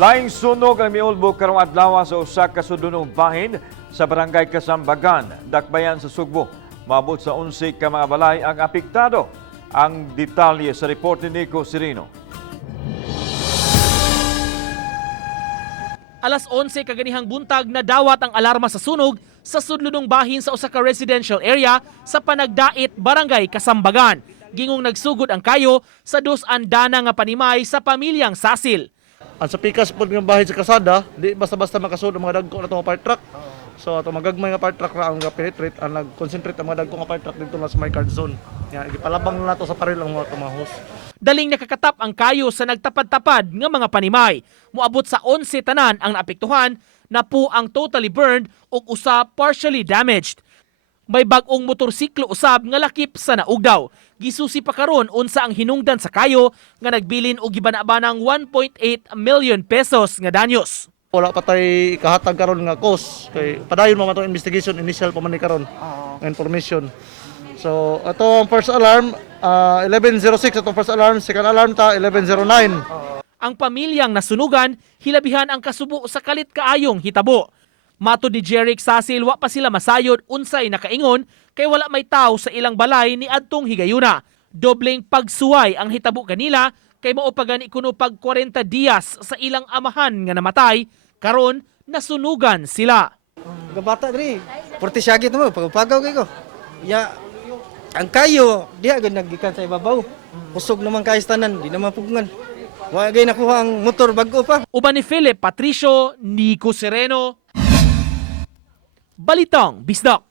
Laing sunog ang miulbo karong adlaw sa usa ka sudunong bahin sa barangay Kasambagan, Dakbayan sa Sugbo. Maabot sa 11 ka mga balay ang apektado. Ang detalye sa report ni Nico Sirino. Alas 11 kaganihang buntag na dawat ang alarma sa sunog sa sudlunong bahin sa usa ka residential area sa Panagdait, Barangay Kasambagan. Gingong nagsugod ang kayo sa dos andana nga panimay sa pamilyang Sasil. Ang sa pikas po ng bahay sa kasada, di basta-basta makasunod ang mga dagko na itong fire truck. So ito magagmay nga fire truck na ang penetrate, ang nag-concentrate ang mga dagko nga fire truck dito na sa may card zone. Yan, ipalabang na ito sa paril ang mga tumahos. Daling nakakatap ang kayo sa nagtapad-tapad nga mga panimay. Muabot sa 11 tanan ang naapektuhan na po ang totally burned ug usa partially damaged. May bag-ong motorsiklo usab nga lakip sa naugdaw. Gisusi pa karon unsa ang hinungdan sa kayo nga nagbilin og gibana-banang 1.8 million pesos nga danyos. Wala pa tay ikahatag karon nga cause kay padayon mo man itong investigation, initial pa man ni karon nga information. So ito ang first alarm 1106, itong first alarm, second alarm ta 1109. Ang pamilyang nasunugan hilabihan ang kasubo sa kalit kaayong hitabo. Mato ni Jeric Sasil, wa pa sila masayod unsay nakaingon kay wala may tao sa ilang balay ni adtong higayuna. Dobleng pagsuway ang hitabo kanila kay mao pa gani kuno pag 40 diyas sa ilang amahan nga namatay, karon nasunugan sila. Gabata diri. Porte syagit mo pagpagaw kay ko. Ya ang kayo diha gid naggikan sa ibabaw. Kusog naman kay tanan, di naman pugngan. Wa gay nakuha ang motor bag-o pa. Uban ni Philip Patricio, Nico Sereno, Balitang Bisdak.